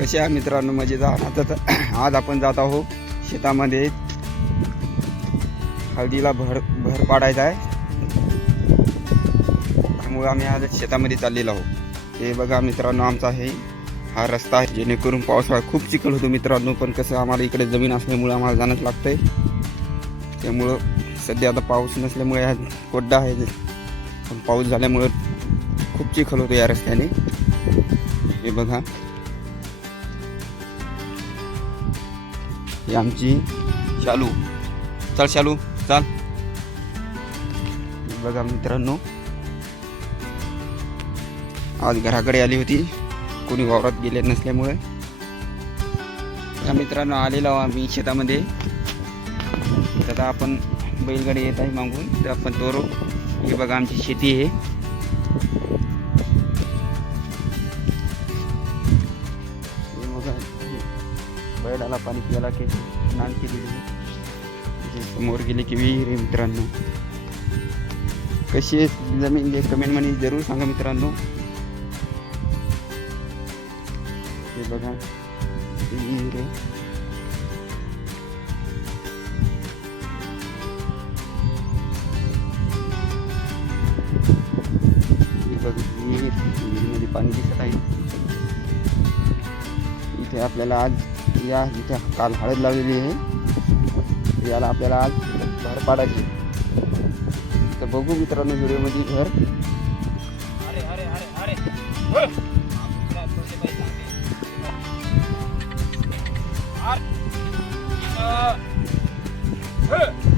कसे आहे मित्रांनो? मजेत आहात? आता आज आपण जात आहोत शेतामध्ये. हळदीला भर भर पाडायचा आहे. त्यामुळे आम्ही आज शेतामध्ये चाललेलो आहोत. हे बघा मित्रांनो आमचा आहे हा रस्ता आहे. जेणेकरून पावसाळा खूप चिखल होतो मित्रांनो पण कसं आम्हाला इकडे जमीन असल्यामुळं आम्हाला जाणंच लागतं आहे त्यामुळं सध्या आता पाऊस नसल्यामुळे हा कोड्डा आहे. पण पाऊस झाल्यामुळं खूप चिखल होतो या रस्त्याने. हे बघा. ही आमची शालू. चल शालू चाल. बघा मित्रांनो. आज घराकडे आली होती. कोणी वावरात गेले नसल्यामुळे. या मित्रांनो आलेलो आम्ही शेतामध्ये. तर आता आपण बैलगाडी येत आहे मागून. तर आपण तोरो. ही बघा आमची शेती आहे. बघा, बैलाला पाणी प्यायला की स्नान केलेली समोर गेले की विहीर आहे मित्रांनो. कशी आहे जमीन जे कमेंटमध्ये जरूर सांगा मित्रांनो. हे बघा विहीर आहे. बघ पाणी दिसत आहे. इथे आपल्याला आज या जिथे काल हळद लावलेली आहे याला आपल्याला आज भर पाडायची तर बघू मित्रांनो व्हिडिओमध्ये घर Hey!